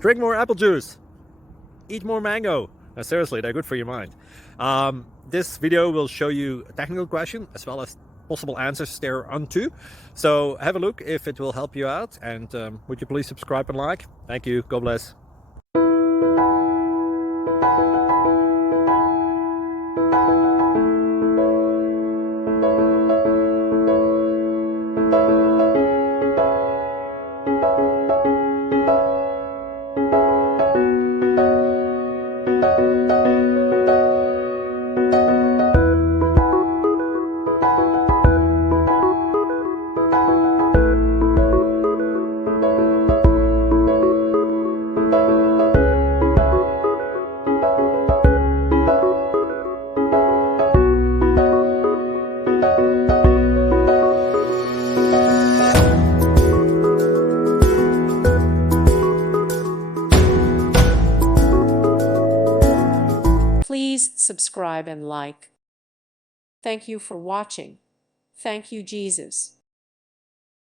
Drink more apple juice. Eat more mango. No, seriously, they're good for your mind. This video will show you a technical question as well as possible answers thereunto. So have a look if it will help you out, and would you please subscribe and like? Thank you. God bless. Please subscribe and like. Thank you for watching. Thank you, Jesus.